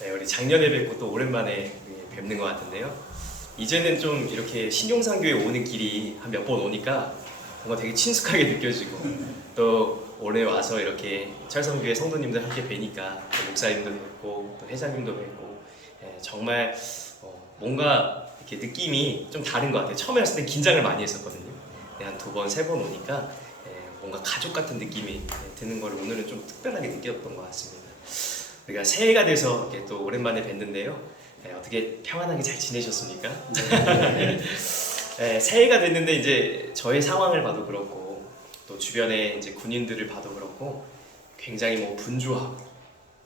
네, 우리 작년에 뵙고 또 오랜만에 뵙는 것 같은데요. 이제는 좀 이렇게 신용산교에 오는 길이 한 몇 번 오니까 뭔가 되게 친숙하게 느껴지고 또 올해 와서 이렇게 철성교회 성도님들 함께 뵈니까 또 목사님도 뵙고 또 회장님도 뵙고 정말 뭔가 이렇게 느낌이 좀 다른 것 같아요. 처음에 왔을 때 긴장을 많이 했었거든요. 한 2번, 3번 오니까 뭔가 가족 같은 느낌이 드는 걸 오늘은 좀 특별하게 느꼈던 것 같습니다. 우리가 새해가 돼서 이렇게 또 오랜만에 뵀는데요. 어떻게 평안하게 잘 지내셨습니까? 새해가 됐는데 이제 저의 상황을 봐도 그렇고 또 주변에 이제 군인들을 봐도 그렇고 굉장히 분주하고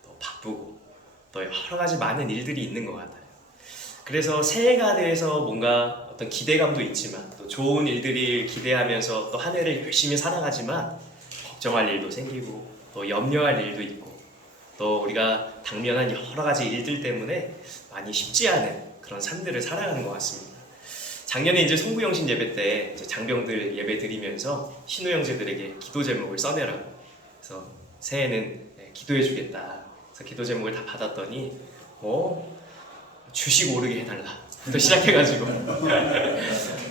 또 바쁘고 또 여러 가지 많은 일들이 있는 것 같아요. 그래서 새해가 돼서 뭔가 어떤 기대감도 있지만 또 좋은 일들을 기대하면서 또 한 해를 열심히 살아가지만 걱정할 일도 생기고 또 염려할 일도 있고 또 우리가 당면한 여러 가지 일들 때문에 많이 쉽지 않은 그런 삶들을 살아가는 것 같습니다. 작년에 이제 송구영신 예배 때 이제 장병들 예배 드리면서 신우 형제들에게 기도 제목을 써내라고 그래서 새해는 기도해 주겠다. 그래서 기도 제목을 다 받았더니 주식 오르게 해달라. 또 시작해가지고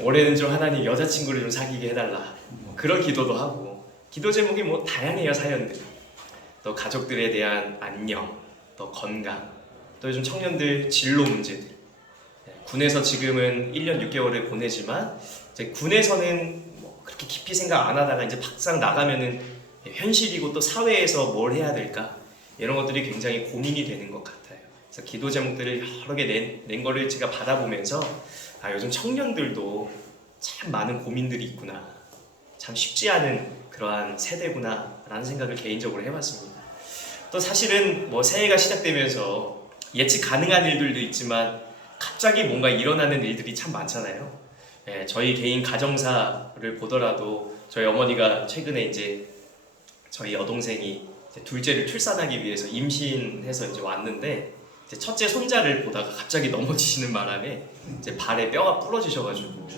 올해는 좀 하나님 여자친구를 좀 사귀게 해달라. 그런 기도도 하고 기도 제목이 다양해요. 사연들. 또 가족들에 대한 안녕, 또 건강, 또 요즘 청년들 진로 문제들. 군에서 지금은 1년 6개월을 보내지만 이제 군에서는 그렇게 깊이 생각 안 하다가 이제 막상 나가면은 현실이고 또 사회에서 뭘 해야 될까 이런 것들이 굉장히 고민이 되는 것 같아요. 그래서 기도 제목들을 여러 개 낸 거를 제가 받아보면서 요즘 청년들도 참 많은 고민들이 있구나. 참 쉽지 않은 그러한 세대구나 라는 생각을 개인적으로 해봤습니다. 또 사실은 새해가 시작되면서 예측 가능한 일들도 있지만 갑자기 뭔가 일어나는 일들이 참 많잖아요. 저희 개인 가정사를 보더라도 저희 어머니가 최근에 이제 저희 여동생이 이제 둘째를 출산하기 위해서 임신해서 이제 왔는데 이제 첫째 손자를 보다가 갑자기 넘어지시는 바람에 이제 발에 뼈가 부러지셔가지고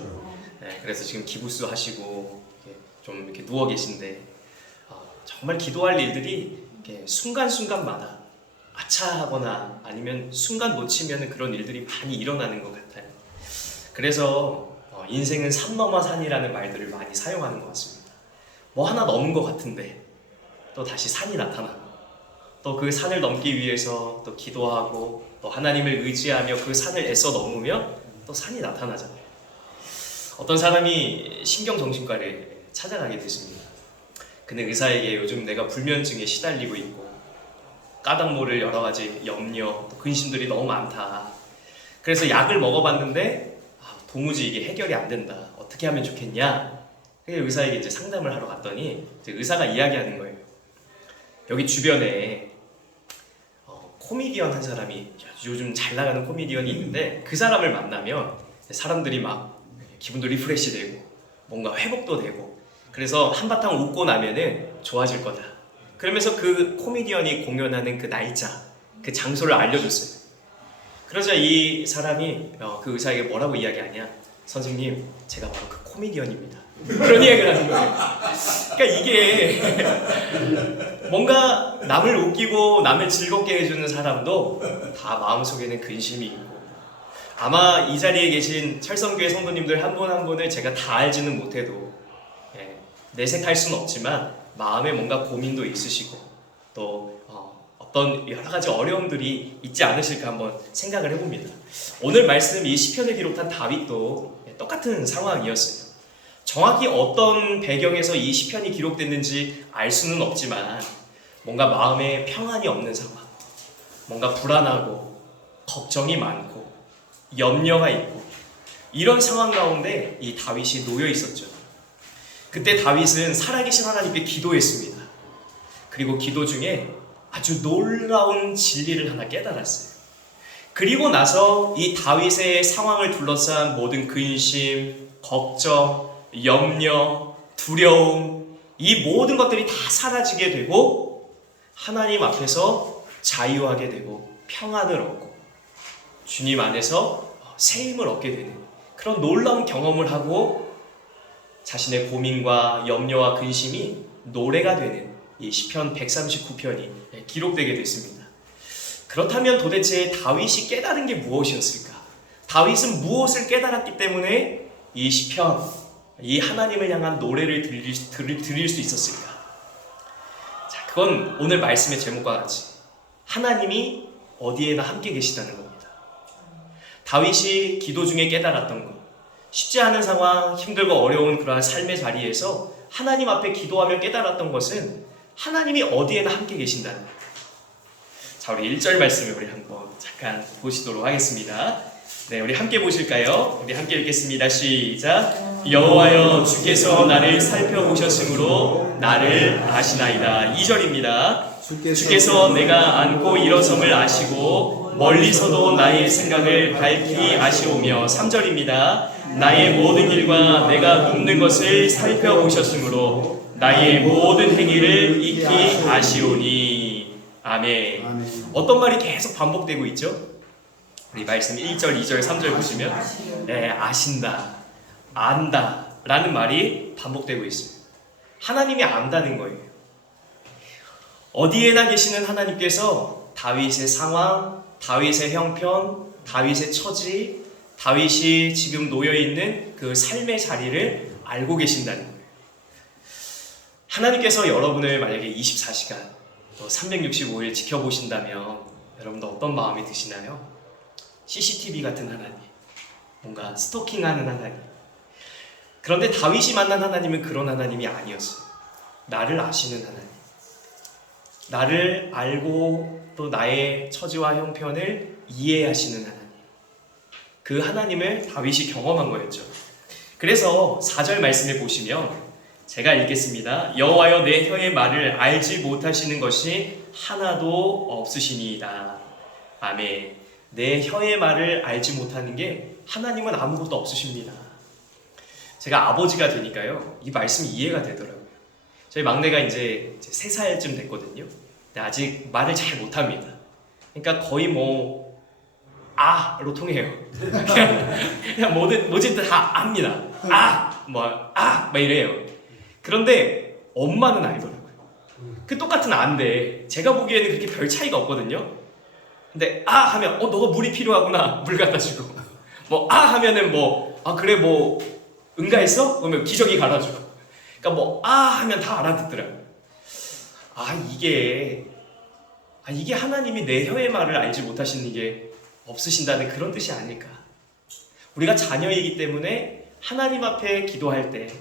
그래서 지금 기부스 하시고 좀 이렇게 누워 계신데 정말 기도할 일들이 이렇게 순간순간마다 아차하거나 아니면 순간 놓치면 그런 일들이 많이 일어나는 것 같아요. 그래서 인생은 산 넘어 산이라는 말들을 많이 사용하는 것 같습니다. 하나 넘은 것 같은데 또 다시 산이 나타나고 또 그 산을 넘기 위해서 또 기도하고 또 하나님을 의지하며 그 산을 애써 넘으면 또 산이 나타나잖아요. 어떤 사람이 신경정신과를 찾아가게 됐습니다. 근데 의사에게 요즘 내가 불면증에 시달리고 있고 까닭 모를 여러 가지 염려, 또 근심들이 너무 많다. 그래서 약을 먹어봤는데 도무지 이게 해결이 안 된다. 어떻게 하면 좋겠냐? 의사에게 이제 상담을 하러 갔더니 이제 의사가 이야기하는 거예요. 여기 주변에 코미디언 한 사람이 요즘 잘 나가는 코미디언이 있는데 그 사람을 만나면 사람들이 막 기분도 리프레시되고 뭔가 회복도 되고 그래서 한바탕 웃고 나면은 좋아질 거다. 그러면서 그 코미디언이 공연하는 그 날짜, 그 장소를 알려줬어요. 그러자 이 사람이 그 의사에게 뭐라고 이야기하냐? 선생님, 제가 바로 그 코미디언입니다. 그런 이야기를 하는 거예요. 그러니까 이게 뭔가 남을 웃기고 남을 즐겁게 해주는 사람도 다 마음속에는 근심이 있고 아마 이 자리에 계신 철성교회 성도님들 한 분 한 분을 제가 다 알지는 못해도 내색할 수는 없지만 마음에 뭔가 고민도 있으시고 또 어떤 여러 가지 어려움들이 있지 않으실까 한번 생각을 해봅니다. 오늘 말씀 이 시편을 기록한 다윗도 똑같은 상황이었어요. 정확히 어떤 배경에서 이 시편이 기록됐는지 알 수는 없지만 뭔가 마음에 평안이 없는 상황, 뭔가 불안하고 걱정이 많고 염려가 있고 이런 상황 가운데 이 다윗이 놓여 있었죠. 그때 다윗은 살아계신 하나님께 기도했습니다. 그리고 기도 중에 아주 놀라운 진리를 하나 깨달았어요. 그리고 나서 이 다윗의 상황을 둘러싼 모든 근심, 걱정, 염려, 두려움 이 모든 것들이 다 사라지게 되고 하나님 앞에서 자유하게 되고 평안을 얻고 주님 안에서 새 힘을 얻게 되는 그런 놀라운 경험을 하고 자신의 고민과 염려와 근심이 노래가 되는 이 시편 139편이 기록되게 됐습니다. 그렇다면 도대체 다윗이 깨달은 게 무엇이었을까? 다윗은 무엇을 깨달았기 때문에 이 시편, 이 하나님을 향한 노래를 드릴 수 있었을까? 자, 그건 오늘 말씀의 제목과 같이 하나님이 어디에나 함께 계시다는 겁니다. 다윗이 기도 중에 깨달았던 것, 쉽지 않은 상황, 힘들고 어려운 그러한 삶의 자리에서 하나님 앞에 기도하며 깨달았던 것은 하나님이 어디에나 함께 계신다는 것. 자, 우리 1절 말씀을 우리 한번 잠깐 보시도록 하겠습니다. 네, 우리 함께 보실까요? 우리 함께 읽겠습니다. 시작. 여호와여, 주께서 나를 살펴보셨으므로 나를 아시나이다. 2절입니다. 주께서 내가 앉고 일어섬을 아시고 멀리서도 나의 생각을 밝히 아시오며. 3절입니다. 나의 모든 일과 내가 눕는 것을 살펴보셨으므로 나의 모든 행위를 익히 아시오니. 아멘. 어떤 말이 계속 반복되고 있죠? 우리 말씀 1절, 2절, 3절 보시면 네, 아신다, 안다 라는 말이 반복되고 있습니다. 하나님이 안다는 거예요. 어디에나 계시는 하나님께서 다윗의 상황, 다윗의 형편, 다윗의 처지, 다윗이 지금 놓여있는 그 삶의 자리를 알고 계신다는 거예요. 하나님께서 여러분을 만약에 24시간 365일 지켜보신다면 여러분도 어떤 마음이 드시나요? CCTV 같은 하나님, 뭔가 스토킹하는 하나님. 그런데 다윗이 만난 하나님은 그런 하나님이 아니었어요. 나를 아시는 하나님, 나를 알고 또 나의 처지와 형편을 이해하시는 하나님, 그 하나님을 다윗이 경험한 거였죠. 그래서 4절 말씀을 보시면 제가 읽겠습니다. 여호와여, 내 혀의 말을 알지 못하시는 것이 하나도 없으시니이다. 아멘. 내 혀의 말을 알지 못하는 게 하나님은 아무것도 없으십니다. 제가 아버지가 되니까요, 이 말씀이 이해가 되더라고요. 저희 막내가 이제 3살쯤 됐거든요. 근데 아직 말을 잘 못합니다. 그러니까 거의 로 통해요. 그냥 뭐든 다 압니다. 막 이래요. 그런데 엄마는 알더라고요. 그 똑같은 아인데 제가 보기에는 그렇게 별 차이가 없거든요. 근데 하면 너가 물이 필요하구나, 물 갖다 주고, 하면은 그래 응가했어? 그러면 기저귀 갈아주고. 그러니까 하면 다 알아듣더라고요. 이게 하나님이 내 혀의 말을 알지 못하시는 게 없으신다는 그런 뜻이 아닐까. 우리가 자녀이기 때문에 하나님 앞에 기도할 때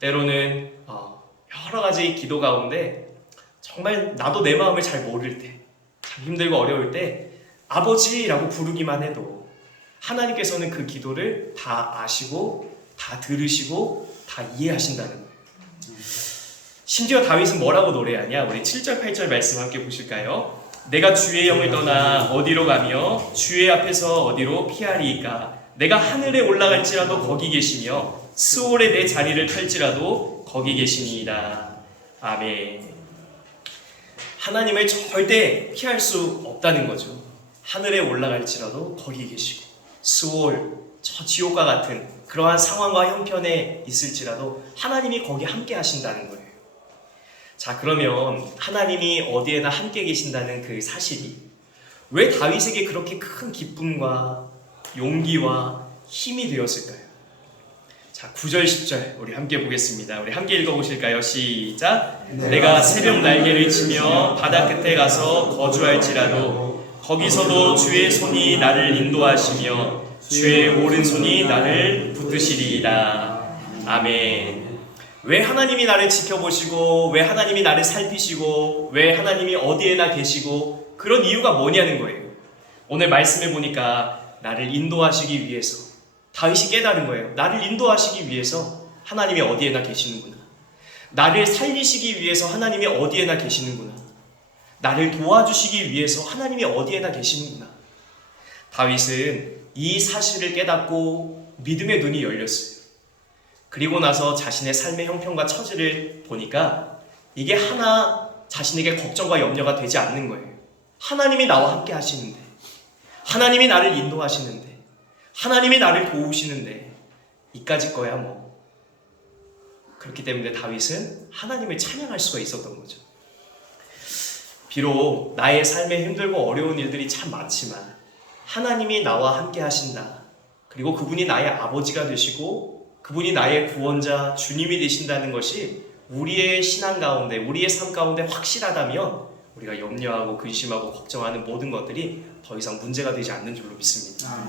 때로는 여러 가지 기도 가운데 정말 나도 내 마음을 잘 모를 때, 참 힘들고 어려울 때 아버지라고 부르기만 해도 하나님께서는 그 기도를 다 아시고 다 들으시고 다 이해하신다는 거예요. 심지어 다윗은 뭐라고 노래하냐? 우리 7절 8절 말씀 함께 보실까요? 내가 주의 영을 떠나 어디로 가며 주의 앞에서 어디로 피하리이까? 내가 하늘에 올라갈지라도 거기 계시며 스올에 내 자리를 펼지라도 거기 계시니이다. 아멘. 하나님을 절대 피할 수 없다는 거죠. 하늘에 올라갈지라도 거기 계시고 스올, 저 지옥과 같은 그러한 상황과 형편에 있을지라도 하나님이 거기 함께 하신다는 거예요. 자, 그러면 하나님이 어디에나 함께 계신다는 그 사실이 왜 다윗에게 그렇게 큰 기쁨과 용기와 힘이 되었을까요? 자, 9절 10절 우리 함께 보겠습니다. 우리 함께 읽어보실까요? 시작. 내가 새벽 날개를 치며 바다 끝에 가서 거주할지라도 거기서도 주의 손이 나를 인도하시며 주의 오른손이 나를 붙드시리이다. 아멘. 왜 하나님이 나를 지켜보시고 왜 하나님이 나를 살피시고 왜 하나님이 어디에나 계시고 그런 이유가 뭐냐는 거예요. 오늘 말씀을 보니까 나를 인도하시기 위해서 다윗이 깨달은 거예요. 나를 인도하시기 위해서 하나님이 어디에나 계시는구나. 나를 살리시기 위해서 하나님이 어디에나 계시는구나. 나를 도와주시기 위해서 하나님이 어디에나 계시는구나. 다윗은 이 사실을 깨닫고 믿음의 눈이 열렸어요. 그리고 나서 자신의 삶의 형편과 처지를 보니까 이게 하나 자신에게 걱정과 염려가 되지 않는 거예요. 하나님이 나와 함께 하시는데, 하나님이 나를 인도하시는데, 하나님이 나를 도우시는데 이까짓 거야 뭐. 그렇기 때문에 다윗은 하나님을 찬양할 수가 있었던 거죠. 비록 나의 삶에 힘들고 어려운 일들이 참 많지만 하나님이 나와 함께 하신다. 그리고 그분이 나의 아버지가 되시고 그분이 나의 구원자 주님이 되신다는 것이 우리의 신앙 가운데 우리의 삶 가운데 확실하다면 우리가 염려하고 근심하고 걱정하는 모든 것들이 더 이상 문제가 되지 않는 줄로 믿습니다.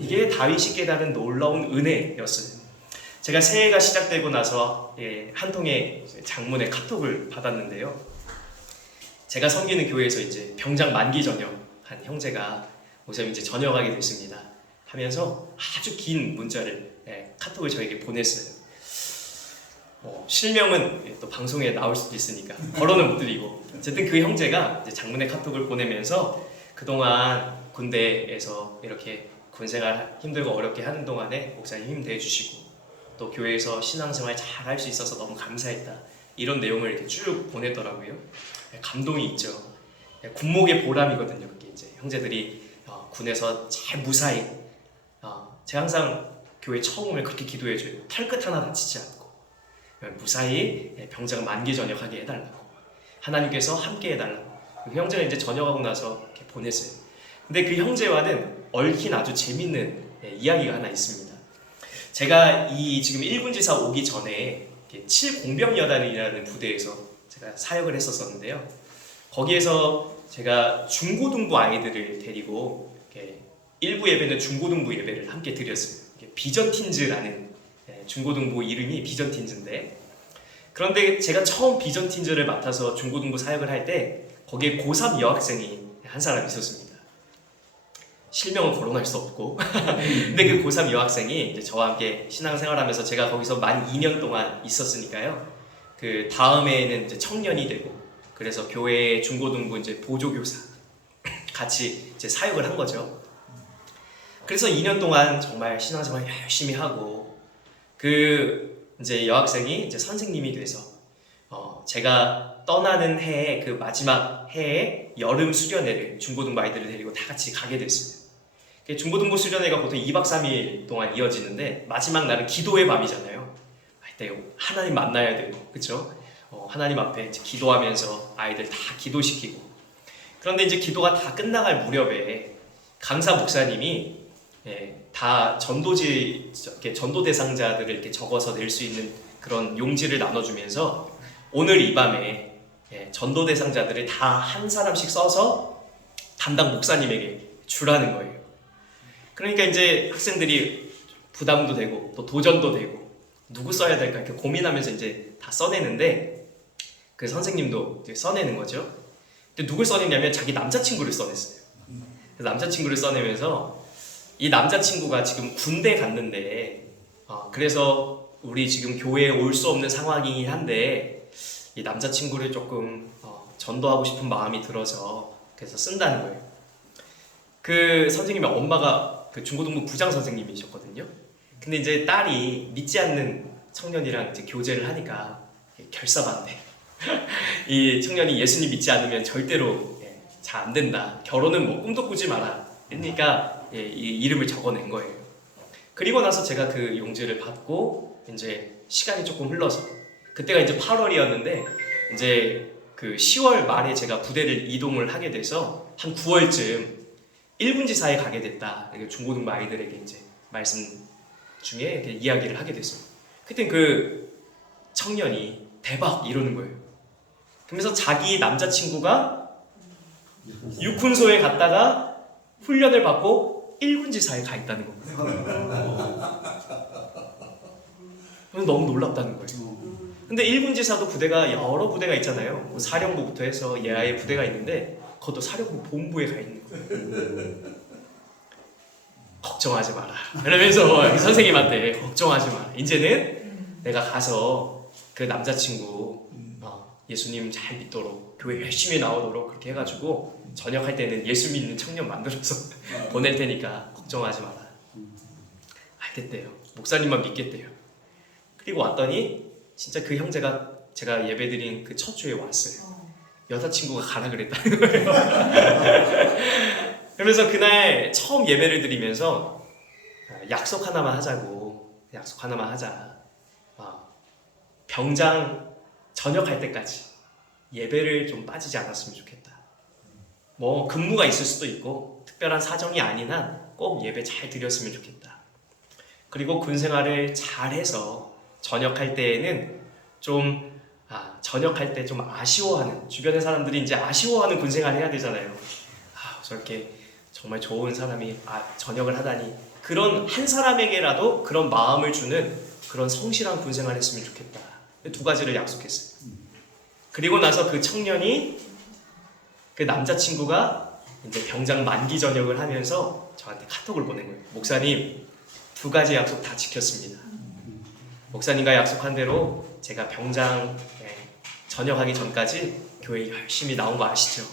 이게 다윗이 깨달은 놀라운 은혜였어요. 제가 새해가 시작되고 나서 한 통의 장문의 카톡을 받았는데요. 제가 섬기는 교회에서 이제 병장 만기 전역한 형제가 목사님 이제 전역하게 됐습니다 하면서 아주 긴 문자를 카톡을 저에게 보냈어요. 실명은 또 방송에 나올 수도 있으니까 거론은 못 드리고 어쨌든 그 형제가 이제 장문의 카톡을 보내면서 그동안 군대에서 이렇게 군생활 힘들고 어렵게 하는 동안에 목사님 힘 대주시고 또 교회에서 신앙생활 잘 할 수 있어서 너무 감사했다 이런 내용을 이렇게 쭉 보냈더라고요. 감동이 있죠. 군목의 보람이거든요. 그게 이제 형제들이 군에서 잘 무사히 제가 항상 교회 처음 오면 그렇게 기도해줘요. 털끝 하나 다치지 않고 무사히 병장 만기 전역하게 해달라고 하나님께서 함께 해달라고. 그 형제가 이제 전역하고 나서 이렇게 보냈어요. 근데 그 형제와는 얽힌 아주 재밌는 이야기가 하나 있습니다. 제가 이 지금 1군지사 오기 전에 7공병여단이라는 부대에서 제가 사역을 했었는데요. 거기에서 제가 중고등부 아이들을 데리고 일부 예배는 중고등부 예배를 함께 드렸어요. 비전틴즈라는 중고등부 이름이 비전틴즈인데 그런데 제가 처음 비전틴즈를 맡아서 중고등부 사역을 할 때 거기에 고3 여학생이 한 사람 있었습니다. 실명은 거론할 수 없고 근데 그 고3 여학생이 이제 저와 함께 신앙생활하면서 제가 거기서 만 2년 동안 있었으니까요. 그 다음에는 이제 청년이 되고 그래서 교회 중고등부 이제 보조교사 같이 이제 사역을 한 거죠. 그래서 2년 동안 정말 신앙생활 열심히 하고 그 이제 여학생이 이제 선생님이 돼서 제가 떠나는 해에 그 마지막 해에 여름 수련회를 중고등부 아이들을 데리고 다 같이 가게 됐습니다. 중고등부 수련회가 보통 2박 3일 동안 이어지는데 마지막 날은 기도의 밤이잖아요. 그때 하나님 만나야 되고 그렇죠? 하나님 앞에 기도하면서 아이들 다 기도시키고 그런데 이제 기도가 다 끝나갈 무렵에 강사 목사님이 다 전도 대상자들을 이렇게 적어서 낼 수 있는 그런 용지를 나눠주면서 오늘 이 밤에 전도 대상자들을 다 한 사람씩 써서 담당 목사님에게 주라는 거예요. 그러니까 이제 학생들이 부담도 되고 또 도전도 되고 누구 써야 될까 이렇게 고민하면서 이제 다 써내는데 그 선생님도 이제 써내는 거죠. 근데 누굴 써내냐면 자기 남자친구를 써냈어요. 그래서 남자친구를 써내면서 이 남자친구가 지금 군대 갔는데 그래서 우리 지금 교회에 올 수 없는 상황이긴 한데 이 남자친구를 조금 전도하고 싶은 마음이 들어서 그래서 쓴다는 거예요. 그 선생님의 엄마가 그 중고등부 부장 선생님이셨거든요. 근데 이제 딸이 믿지 않는 청년이랑 이제 교제를 하니까 결사반대. 이 청년이 예수님 믿지 않으면 절대로 잘 안 된다. 결혼은 뭐 꿈도 꾸지 마라. 그러니까 이 이름을 적어낸 거예요. 그리고 나서 제가 그 용지를 받고 이제 시간이 조금 흘러서 그때가 이제 8월이었는데 이제 그 10월 말에 제가 부대를 이동을 하게 돼서 한 9월쯤 1군지사에 가게 됐다. 중고등부 아이들에게 이제 말씀 중에 이렇게 이야기를 하게 됐어요. 그때 그 청년이 대박 이러는 거예요. 그러면서 자기 남자친구가 육군소에 갔다가 훈련을 받고 1군지사에 가 있다는 겁니다. 너무 놀랍다는 거예요. 근데 1군지사도 부대가 여러 부대가 있잖아요. 사령부부터 해서 예하의 부대가 있는데 그것도 사령부 본부에 가 있는 거예요. 걱정하지 마라. 그러면서 선생님한테 걱정하지 마. 이제는 내가 가서 그 남자친구 예수님 잘 믿도록 교회 열심히 나오도록 그렇게 해가지고 전역할 때는 예수 믿는 청년 만들어서 보낼 테니까 걱정하지 마라. 알겠대요. 목사님만 믿겠대요. 그리고 왔더니 진짜 그 형제가 제가 예배드린 그 첫 주에 왔어요. 여자친구가 가라 그랬다는 거예요. 그러면서 그날 처음 예배를 드리면서 약속 하나만 하자고. 약속 하나만 하자. 병장 전역할 때까지 예배를 좀 빠지지 않았으면 좋겠다. 뭐 근무가 있을 수도 있고 특별한 사정이 아닌 한 꼭 예배 잘 드렸으면 좋겠다. 그리고 군 생활을 잘해서 전역할 때에는 전역할 때 좀 아쉬워하는, 주변의 사람들이 이제 아쉬워하는 군 생활 해야 되잖아요. 저렇게 정말 좋은 사람이 전역을 하다니, 그런 한 사람에게라도 그런 마음을 주는 그런 성실한 군 생활을 했으면 좋겠다. 두 가지를 약속했어요. 그리고 나서 그 청년이, 그 남자친구가 이제 병장 만기 전역을 하면서 저한테 카톡을 보낸 거예요. 목사님, 두 가지 약속 다 지켰습니다. 목사님과 약속한 대로 제가 병장 전역하기 전까지 교회 열심히 나온 거 아시죠?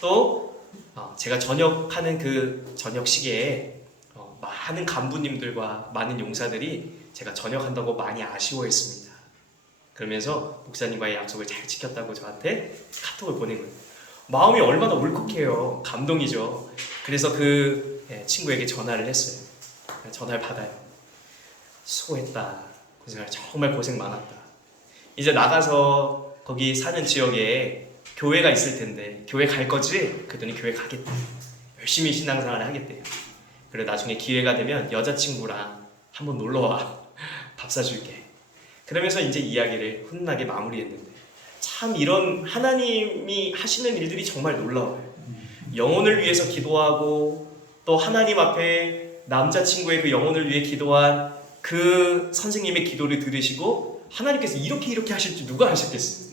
또 제가 전역하는 그 전역 시기에 많은 간부님들과 많은 용사들이 제가 전역한다고 많이 아쉬워했습니다. 그러면서 목사님과의 약속을 잘 지켰다고 저한테 카톡을 보낸 거예요. 마음이 얼마나 울컥해요. 감동이죠. 그래서 그 친구에게 전화를 했어요. 전화를 받아요. 수고했다. 정말 고생 많았다. 이제 나가서 거기 사는 지역에 교회가 있을 텐데 교회 갈 거지? 그랬더니 교회 가겠다. 열심히 신앙생활을 하겠대요. 그래, 나중에 기회가 되면 여자친구랑 한번 놀러와. 밥 사줄게. 그러면서 이제 이야기를 훈훈하게 마무리했는데, 참 이런 하나님이 하시는 일들이 정말 놀라워요. 영혼을 위해서 기도하고 또 하나님 앞에 남자친구의 그 영혼을 위해 기도한 그 선생님의 기도를 들으시고 하나님께서 이렇게 하실 줄 누가 아셨겠어요?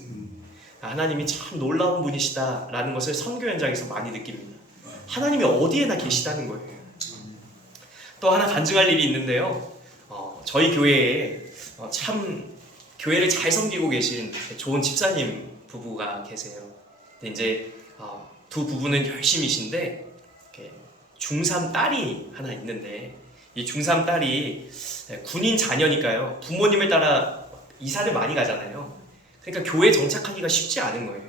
하나님이 참 놀라운 분이시다라는 것을 선교 현장에서 많이 느낍니다. 하나님이 어디에나 계시다는 거예요. 또 하나 간증할 일이 있는데요. 저희 교회에 참 교회를 잘 섬기고 계신 좋은 집사님 부부가 계세요. 근데 이제 두 부부는 열심히신데 중3 딸이 하나 있는데, 이 중3 딸이 군인 자녀니까요, 부모님을 따라 이사를 많이 가잖아요. 그러니까 교회에 정착하기가 쉽지 않은 거예요.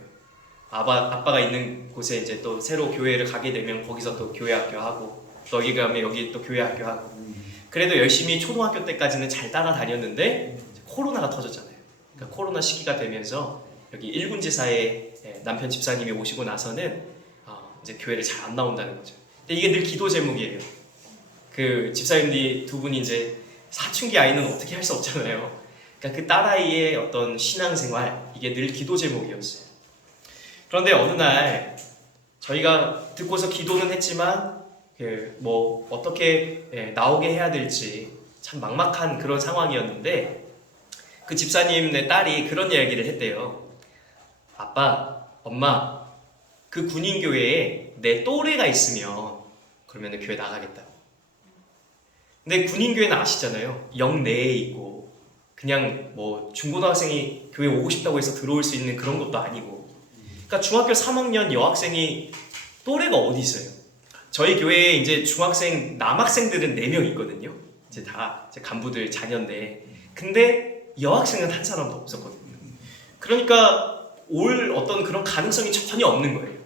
아빠가 있는 곳에 이제 또 새로 교회를 가게 되면 거기서 또 교회 학교 하고, 또 여기 가면 여기 또 교회 학교 하고. 그래도 열심히 초등학교 때까지는 잘 따라다녔는데 코로나가 터졌잖아요. 그러니까 코로나 시기가 되면서 여기 1군 지사의 남편 집사님이 오시고 나서는 이제 교회를 잘 안 나온다는 거죠. 근데 이게 늘 기도 제목이에요. 그 집사님들이 두 분이 이제 사춘기 아이는 어떻게 할 수 없잖아요. 그러니까 그 딸아이의 어떤 신앙생활, 이게 늘 기도 제목이었어요. 그런데 어느 날 저희가 듣고서 기도는 했지만 뭐 어떻게 나오게 해야 될지 참 막막한 그런 상황이었는데, 그 집사님의 딸이 그런 이야기를 했대요. 아빠, 엄마, 그 군인교회에 내 또래가 있으면 그러면 교회 나가겠다고. 근데 군인교회는 아시잖아요. 영 내에 있고 그냥 뭐 중고등학생이 교회 오고 싶다고 해서 들어올 수 있는 그런 것도 아니고, 그러니까 중학교 3학년 여학생이 또래가 어디 있어요? 저희 교회에 이제 중학생 남학생들은 4명 있거든요. 이제 다 이제 간부들 자녀인데, 근데 여학생은 한 사람도 없었거든요. 그러니까 올 어떤 그런 가능성이 전혀 없는 거예요.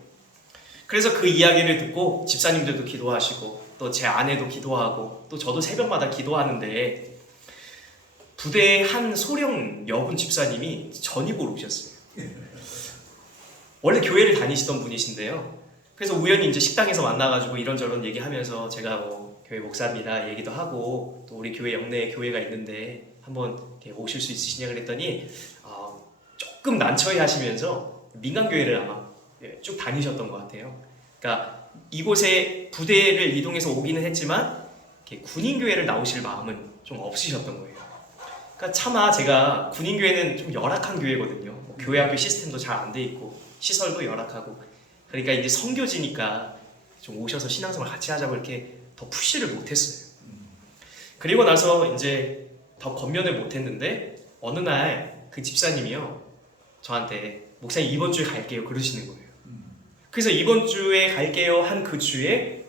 그래서 그 이야기를 듣고 집사님들도 기도하시고 또 제 아내도 기도하고 또 저도 새벽마다 기도하는데, 부대의 한 소령 여군 집사님이 전입으로 오셨어요. 원래 교회를 다니시던 분이신데요. 그래서 우연히 이제 식당에서 만나가지고 이런저런 얘기하면서 제가 뭐 교회 목사입니다 얘기도 하고, 또 우리 교회 영내에 교회가 있는데 한번 오실 수 있으시냐 그랬더니 조금 난처해 하시면서 민간교회를 아마 쭉 다니셨던 것 같아요. 그러니까 이곳에 부대를 이동해서 오기는 했지만 군인교회를 나오실 마음은 좀 없으셨던 거예요. 그러니까 차마 제가 군인교회는 좀 열악한 교회거든요. 뭐 교회 학교 시스템도 잘 안 돼 있고 시설도 열악하고, 그러니까 이제 선교지니까 좀 오셔서 신앙생활 같이 하자고 이렇게 더 푸시를 못했어요. 그리고 나서 이제 더 권면을 못했는데, 어느 날 그 집사님이요 저한테 목사님 이번 주에 갈게요 그러시는 거예요. 그래서 이번 주에 갈게요 한 그 주에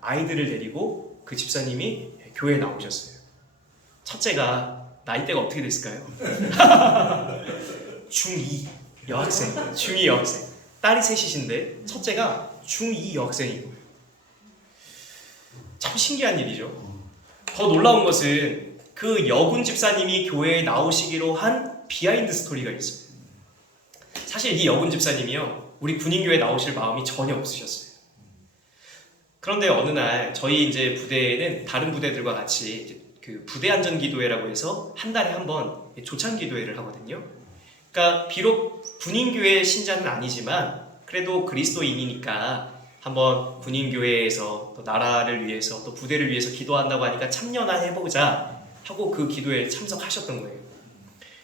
아이들을 데리고 그 집사님이 교회에 나오셨어요. 첫째가 나이대가 어떻게 됐을까요? 중2 여학생, 중2 여학생. 딸이 셋이신데 첫째가 중2 여학생인 거예요. 참 신기한 일이죠. 더 놀라운 것은 그 여군 집사님이 교회에 나오시기로 한 비하인드 스토리가 있어요. 사실 이 여군 집사님이요, 우리 군인교회 나오실 마음이 전혀 없으셨어요. 그런데 어느 날 저희 이제 부대에는 다른 부대들과 같이 그 부대 안전 기도회라고 해서 한 달에 한 번 조찬 기도회를 하거든요. 그러니까 비록 군인교회 신자는 아니지만 그래도 그리스도인이니까 한번 군인교회에서 또 나라를 위해서 또 부대를 위해서 기도한다고 하니까 참여나 해보자 하고 그 기도회에 참석하셨던 거예요.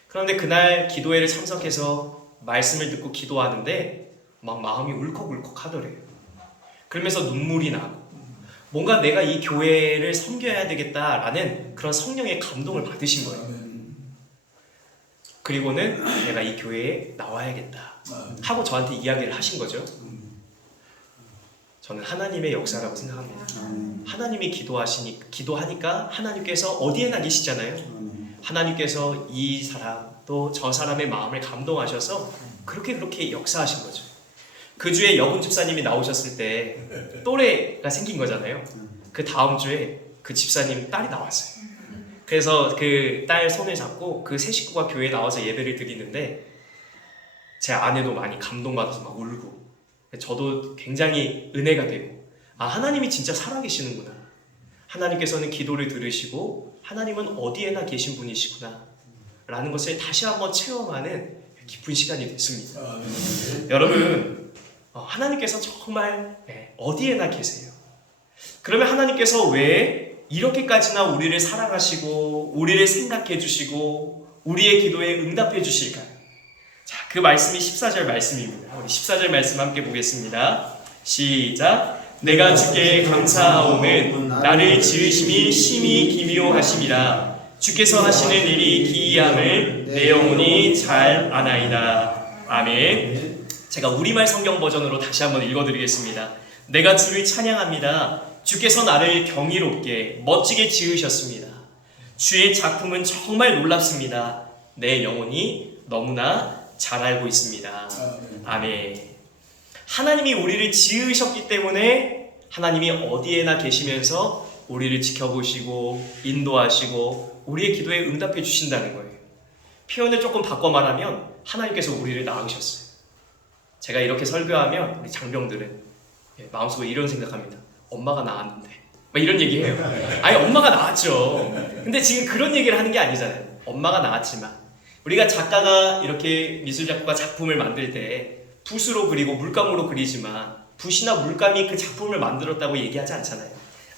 그런데 그날 기도회를 참석해서 말씀을 듣고 기도하는데 막 마음이 울컥울컥 하더래요. 그러면서 눈물이 나고 뭔가 내가 이 교회를 섬겨야 되겠다라는 그런 성령의 감동을 받으신 거예요. 그리고는 내가 이 교회에 나와야겠다 하고 저한테 이야기를 하신 거죠. 저는 하나님의 역사라고 생각합니다. 하나님이 기도하니까 하나님께서 어디에나 계시잖아요. 하나님께서 이 사람 또 저 사람의 마음을 감동하셔서 그렇게 역사하신 거죠. 그 주에 여군 집사님이 나오셨을 때 또래가 생긴 거잖아요. 그 다음 주에 그 집사님 딸이 나왔어요. 그래서 그 딸 손을 잡고 그 세 식구가 교회에 나와서 예배를 드리는데 제 아내도 많이 감동받아서 막 울고 저도 굉장히 은혜가 되고 하나님이 진짜 살아계시는구나. 하나님께서는 기도를 들으시고 하나님은 어디에나 계신 분이시구나 라는 것을 다시 한번 체험하는 기쁜 시간이 됐습니다. 여러분 하나님께서 정말 어디에나 계세요. 그러면 하나님께서 왜 이렇게까지나 우리를 사랑하시고 우리를 생각해 주시고 우리의 기도에 응답해 주실까요? 자, 그 말씀이 14절 말씀입니다. 우리 14절 말씀 함께 보겠습니다. 시작. 내가 주께 감사하오는 나를 지으심이 심히 기묘하심이라. 주께서 하시는 일이 기이함을 내 영혼이 잘 아나이다. 아멘. 제가 우리말 성경 버전으로 다시 한번 읽어드리겠습니다. 내가 주를 찬양합니다. 주께서 나를 경이롭게 멋지게 지으셨습니다. 주의 작품은 정말 놀랍습니다. 내 영혼이 너무나 잘 알고 있습니다. 아멘. 하나님이 우리를 지으셨기 때문에 하나님이 어디에나 계시면서 우리를 지켜보시고 인도하시고 우리의 기도에 응답해 주신다는 거예요. 표현을 조금 바꿔 말하면 하나님께서 우리를 낳으셨어요. 제가 이렇게 설교하면 우리 장병들은 마음속에 이런 생각합니다. 엄마가 낳았는데 막 이런 얘기해요. 아니 엄마가 낳았죠. 근데 지금 그런 얘기를 하는 게 아니잖아요. 엄마가 낳았지만 우리가 작가가 이렇게 미술 작가가 작품을 만들 때 붓으로 그리고 물감으로 그리지만 붓이나 물감이 그 작품을 만들었다고 얘기하지 않잖아요.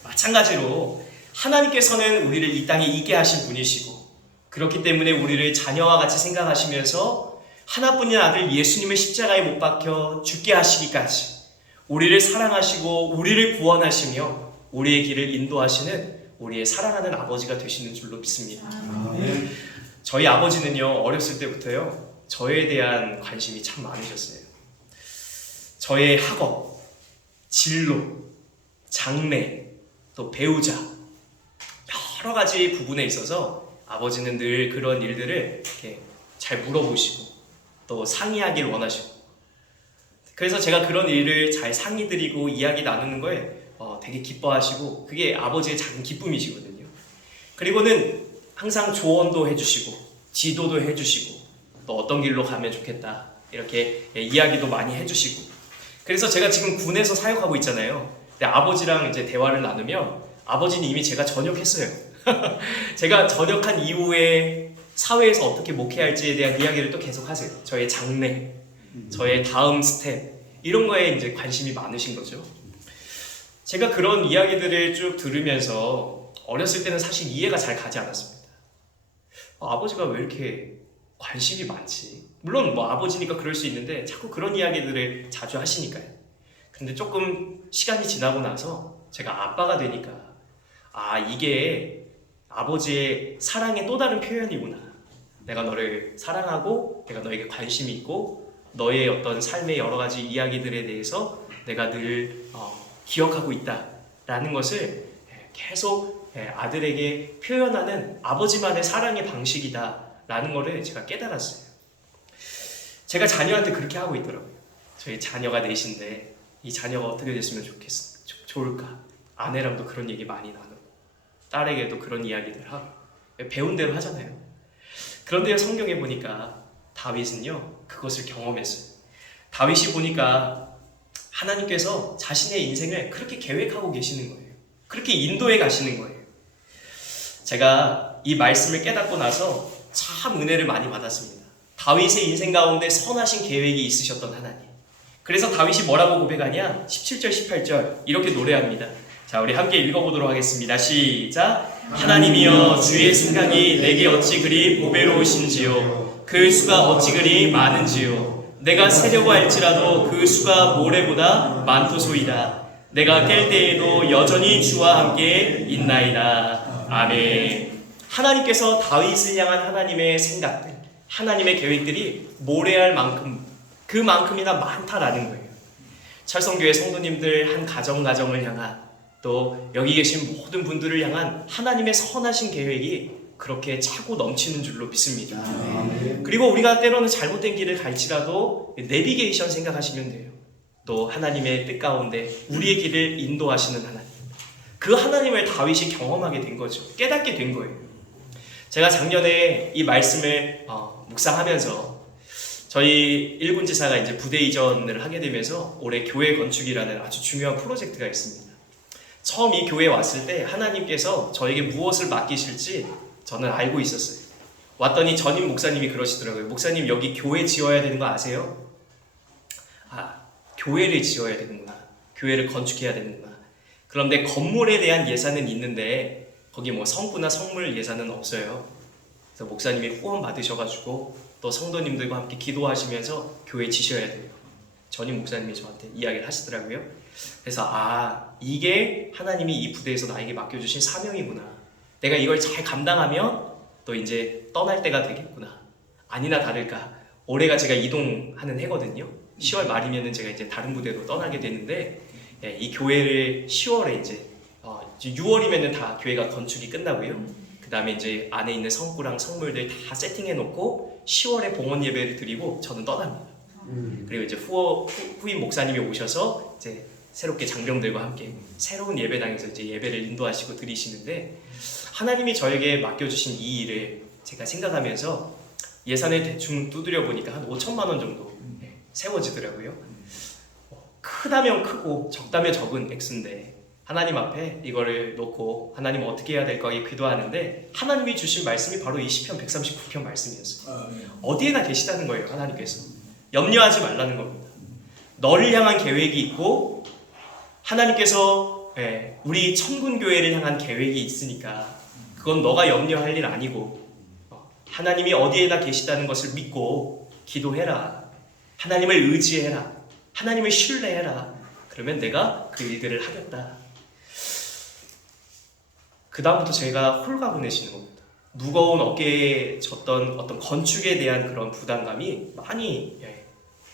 마찬가지로 하나님께서는 우리를 이 땅에 있게 하신 분이시고 그렇기 때문에 우리를 자녀와 같이 생각하시면서 하나뿐인 아들 예수님을 십자가에 못 박혀 죽게 하시기까지 우리를 사랑하시고 우리를 구원하시며 우리의 길을 인도하시는 우리의 사랑하는 아버지가 되시는 줄로 믿습니다. 저희 아버지는요 어렸을 때부터요 저에 대한 관심이 참 많으셨어요. 저의 학업, 진로, 장래, 또 배우자 여러 가지 부분에 있어서 아버지는 늘 그런 일들을 이렇게 잘 물어보시고 또 상의하길 원하시고 그래서 제가 그런 일을 잘 상의드리고 이야기 나누는 거에 되게 기뻐하시고 그게 아버지의 작은 기쁨이시거든요. 그리고는 항상 조언도 해주시고 지도도 해주시고 또 어떤 길로 가면 좋겠다 이렇게 이야기도 많이 해주시고 그래서 제가 지금 군에서 사역하고 있잖아요. 근데 아버지랑 이제 대화를 나누면 아버지는 이미 제가 전역했어요. 제가 전역한 이후에 사회에서 어떻게 목회할지에 대한 이야기를 또 계속 하세요. 저의 장래, 저의 다음 스텝 이런 거에 이제 관심이 많으신 거죠. 제가 그런 이야기들을 쭉 들으면서 어렸을 때는 사실 이해가 잘 가지 않았습니다. 아버지가 왜 이렇게 관심이 많지? 물론 뭐 아버지니까 그럴 수 있는데 자꾸 그런 이야기들을 자주 하시니까요. 근데 조금 시간이 지나고 나서 제가 아빠가 되니까 이게 아버지의 사랑의 또 다른 표현이구나. 내가 너를 사랑하고 내가 너에게 관심이 있고 너의 어떤 삶의 여러 가지 이야기들에 대해서 내가 늘 기억하고 있다라는 것을 계속 아들에게 표현하는 아버지만의 사랑의 방식이다라는 것을 제가 깨달았어요. 제가 자녀한테 그렇게 하고 있더라고요. 저희 자녀가 넷인데 이 자녀가 어떻게 됐으면 좋을까? 아내랑도 그런 얘기 많이 나누고 딸에게도 그런 이야기들 하고 배운 대로 하잖아요. 그런데요 성경에 보니까 다윗은요 그것을 경험했어요. 다윗이 보니까 하나님께서 자신의 인생을 그렇게 계획하고 계시는 거예요. 그렇게 인도해 가시는 거예요. 제가 이 말씀을 깨닫고 나서 참 은혜를 많이 받았습니다. 다윗의 인생 가운데 선하신 계획이 있으셨던 하나님. 그래서 다윗이 뭐라고 고백하냐? 17절 18절 이렇게 노래합니다. 자, 우리 함께 읽어보도록 하겠습니다. 시작. 하나님이여, 주의 생각이 내게 어찌 그리 보배로우신지요, 그 수가 어찌 그리 많은지요. 내가 세려고 할지라도 그 수가 모래보다 많도소이다. 내가 깰 때에도 여전히 주와 함께 있나이다. 아멘. 하나님께서 다윗을 향한 하나님의 생각들, 하나님의 계획들이 모래알 만큼, 그만큼이나 많다라는 거예요. 찰성교회 성도님들 한 가정을 향한, 또 여기 계신 모든 분들을 향한 하나님의 선하신 계획이 그렇게 차고 넘치는 줄로 믿습니다. 그리고 우리가 때로는 잘못된 길을 갈지라도 내비게이션 생각하시면 돼요. 또 하나님의 뜻 가운데 우리의 길을 인도하시는 하나님, 그 하나님을 다윗이 경험하게 된 거죠. 깨닫게 된 거예요. 제가 작년에 이 말씀을 묵상하면서 저희 일군 지사가 이제 부대 이전을 하게 되면서 올해 교회 건축이라는 아주 중요한 프로젝트가 있습니다. 처음 이 교회에 왔을 때 하나님께서 저에게 무엇을 맡기실지 저는 알고 있었어요. 왔더니 전임 목사님이 그러시더라고요. 목사님, 여기 교회 지어야 되는 거 아세요? 아, 교회를 지어야 되는구나. 교회를 건축해야 되는구나. 그런데 건물에 대한 예산은 있는데 거기 뭐 성부나 성물 예산은 없어요. 그래서 목사님이 후원 받으셔가지고 또 성도님들과 함께 기도하시면서 교회 지셔야 돼요. 전임 목사님이 저한테 이야기를 하시더라고요. 그래서 이게 하나님이 이 부대에서 나에게 맡겨주신 사명이구나. 내가 이걸 잘 감당하면 또 이제 떠날 때가 되겠구나. 아니나 다를까 올해가 제가 이동하는 해거든요. 10월 말이면은 제가 이제 다른 부대로 떠나게 되는데, 이 교회를 10월에 이제 6월이면은 다 교회가 건축이 끝나고요. 그 다음에 이제 안에 있는 성구랑 성물들 다 세팅해 놓고 10월에 봉헌 예배를 드리고 저는 떠납니다. 그리고 이제 후임 목사님이 오셔서 이제 새롭게 장병들과 함께 새로운 예배당에서 이제 예배를 인도하시고 드리시는데, 하나님이 저에게 맡겨주신 이 일을 제가 생각하면서 예산을 대충 두드려 보니까 한 5천만 원 정도 세워지더라고요. 크다면 크고 적다면 적은 액수인데 하나님 앞에 이거를 놓고 하나님 어떻게 해야 될까 기도하는데, 하나님이 주신 말씀이 바로 이 시편 139편 말씀이었어요. 어디에나 계시다는 거예요. 하나님께서 염려하지 말라는 겁니다. 너를 향한 계획이 있고 하나님께서 우리 천군교회를 향한 계획이 있으니까 그건 너가 염려할 일 아니고 하나님이 어디에나 계시다는 것을 믿고 기도해라. 하나님을 의지해라. 하나님을 신뢰해라. 그러면 내가 그 일들을 하겠다. 그 다음부터 제가 홀가분해지는 겁니다. 무거운 어깨에 졌던 어떤 건축에 대한 그런 부담감이 많이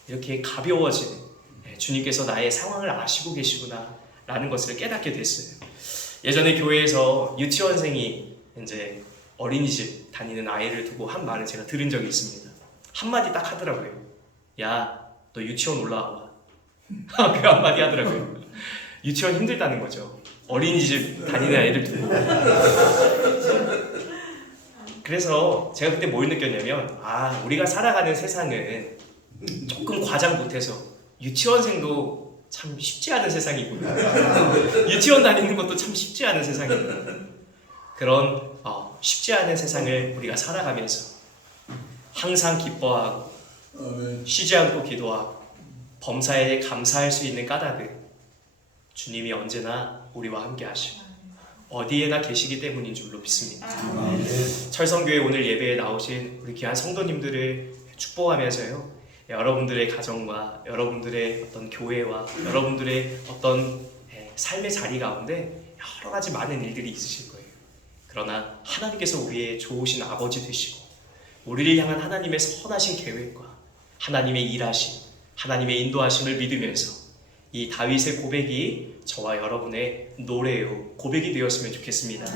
이렇게 가벼워지는, 주님께서 나의 상황을 아시고 계시구나 라는 것을 깨닫게 됐어요. 예전에 교회에서 유치원생이 이제 어린이집 다니는 아이를 두고 한 말을 제가 들은 적이 있습니다. 한마디 딱 하더라고요. 야, 너 유치원 올라와. 그 한마디 하더라고요. 유치원 힘들다는 거죠. 어린이집 다니는 아이를 두고. 그래서 제가 그때 뭘 느꼈냐면, 우리가 살아가는 세상은 조금 과장 못해서 유치원생도 참 쉽지 않은 세상이구나. 유치원 다니는 것도 참 쉽지 않은 세상이구나. 그런 쉽지 않은 세상을 우리가 살아가면서 항상 기뻐하고 쉬지 않고 기도하고 범사에 감사할 수 있는 까닭은 주님이 언제나 우리와 함께 하시고 어디에나 계시기 때문인 줄로 믿습니다. 철성교회 오늘 예배에 나오신 우리 귀한 성도님들을 축복하면서요, 여러분들의 가정과 여러분들의 어떤 교회와 여러분들의 어떤 삶의 자리 가운데 여러 가지 많은 일들이 있으실 거예요. 그러나 하나님께서 우리의 좋으신 아버지 되시고 우리를 향한 하나님의 선하신 계획과 하나님의 일하심, 하나님의 인도하심을 믿으면서 이 다윗의 고백이 저와 여러분의 노래요, 고백이 되었으면 좋겠습니다.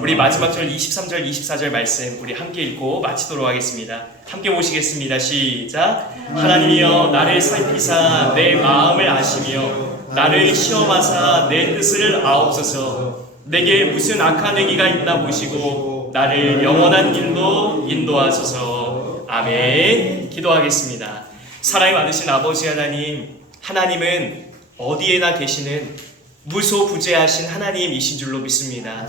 우리 마지막 절 23절 24절 말씀 우리 함께 읽고 마치도록 하겠습니다. 함께 모시겠습니다. 시작. 하나님이여, 나를 살피사 내 마음을 아시며 나를 시험하사 내 뜻을 아옵소서. 내게 무슨 악한 행위가 있나 보시고 나를 영원한 길로 인도하소서. 아멘. 기도하겠습니다. 사랑이 많으신 아버지 하나님, 하나님은 어디에나 계시는 무소부재하신 하나님이신 줄로 믿습니다.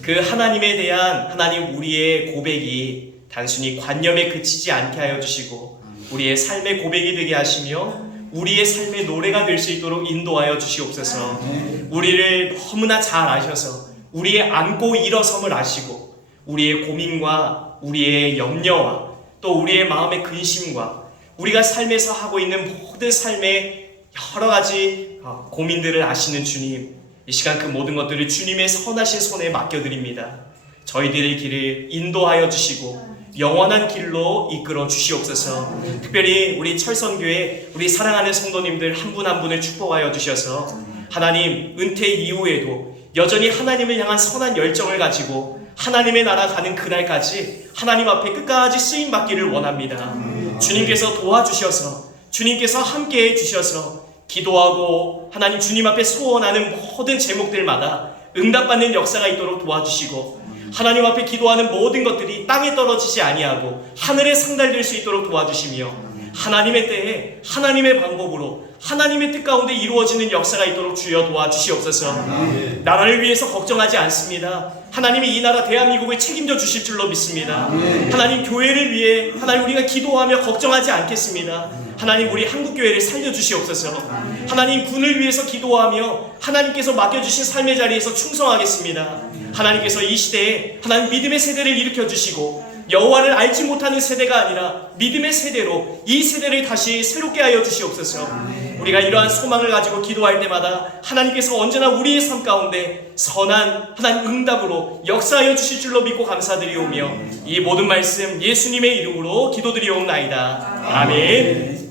그 하나님에 대한 하나님 우리의 고백이 단순히 관념에 그치지 않게 하여 주시고 우리의 삶의 고백이 되게 하시며 우리의 삶의 노래가 될 수 있도록 인도하여 주시옵소서. 우리를 너무나 잘 아셔서 우리의 안고 일어섬을 아시고 우리의 고민과 우리의 염려와 또 우리의 마음의 근심과 우리가 삶에서 하고 있는 모든 삶의 여러 가지 고민들을 아시는 주님, 이 시간 그 모든 것들을 주님의 선하신 손에 맡겨드립니다. 저희들의 길을 인도하여 주시고 영원한 길로 이끌어 주시옵소서. 특별히 우리 철선교회 우리 사랑하는 성도님들 한 분 한 분을 축복하여 주셔서 하나님 은퇴 이후에도 여전히 하나님을 향한 선한 열정을 가지고 하나님의 나라 가는 그날까지 하나님 앞에 끝까지 쓰임받기를 원합니다. 주님께서 도와주셔서 주님께서 함께해 주셔서 기도하고 하나님 주님 앞에 소원하는 모든 제목들마다 응답받는 역사가 있도록 도와주시고 하나님 앞에 기도하는 모든 것들이 땅에 떨어지지 아니하고 하늘에 상달될 수 있도록 도와주시며 하나님의 때에 하나님의 방법으로 하나님의 뜻 가운데 이루어지는 역사가 있도록 주여 도와주시옵소서. 나라를 위해서 걱정하지 않습니다. 하나님이 이 나라 대한민국을 책임져 주실 줄로 믿습니다. 하나님 교회를 위해 하나님 우리가 기도하며 걱정하지 않겠습니다. 하나님 우리 한국교회를 살려주시옵소서. 하나님 군을 위해서 기도하며 하나님께서 맡겨주신 삶의 자리에서 충성하겠습니다. 하나님께서 이 시대에 하나님 믿음의 세대를 일으켜주시고 여호와를 알지 못하는 세대가 아니라 믿음의 세대로 이 세대를 다시 새롭게 하여 주시옵소서. 우리가 이러한 소망을 가지고 기도할 때마다 하나님께서 언제나 우리의 삶 가운데 선한 하나님 응답으로 역사하여 주실 줄로 믿고 감사드리오며 이 모든 말씀 예수님의 이름으로 기도드리옵나이다. 아멘.